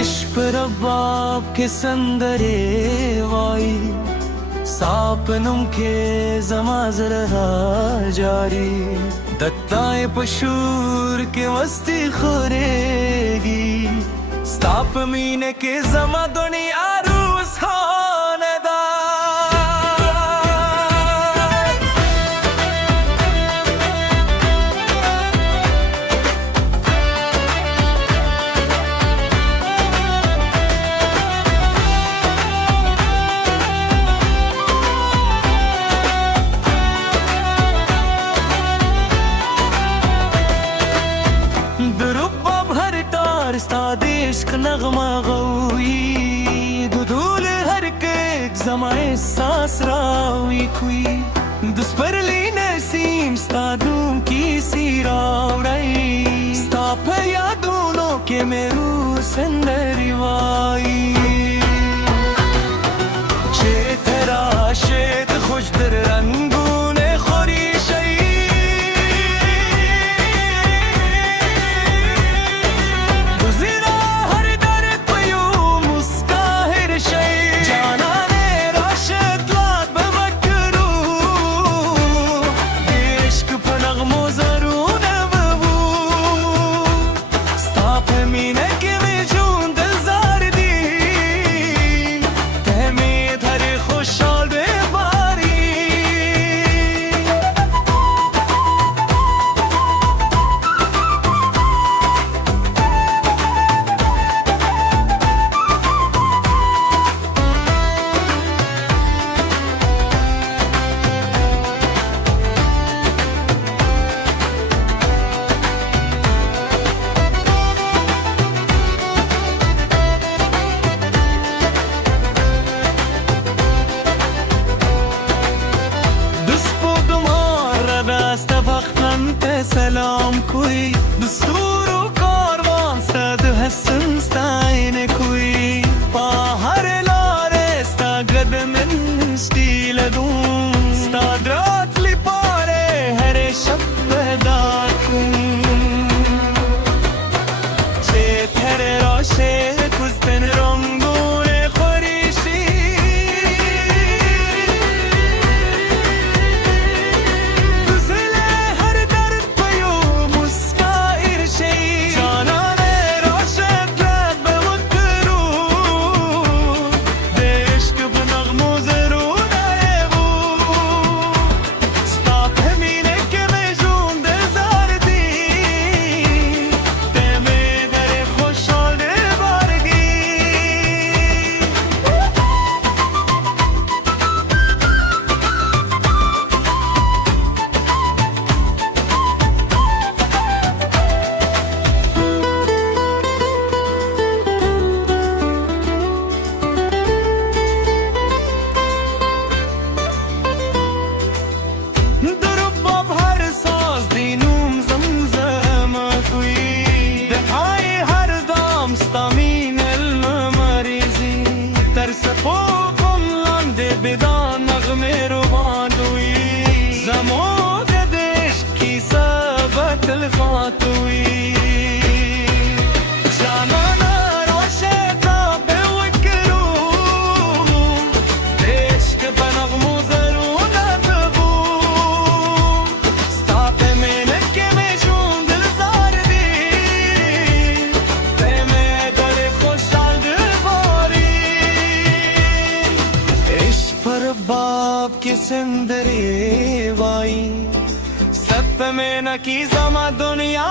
इश्क रबाब के संदरे वाई सापनम के जमा जरा जारी दत्ताए पशूर के मस्ती खोरेगी स्ताप मीने के जमा दुनिया रूस खानदा इश्क नगमा गौई दुदूल हर के जमाए सांस रावी कुई दुस्परली नसीम स्तादूम की सीरावड़ाई स्ताप या दोनों के मेरू संदरिवाई चेतरा शेत खुशदर रंगूने खोरी سلام کوی دستور و کاروان صد حسن ستاین کوی پا هر لاره ستا قدم ستیل دون ستا درات لی پاره هر شب پیدا کن چه تر راشه کستن رنگون خوریشی बाप के सिंदरे वाई सत में न की जमा दुनिया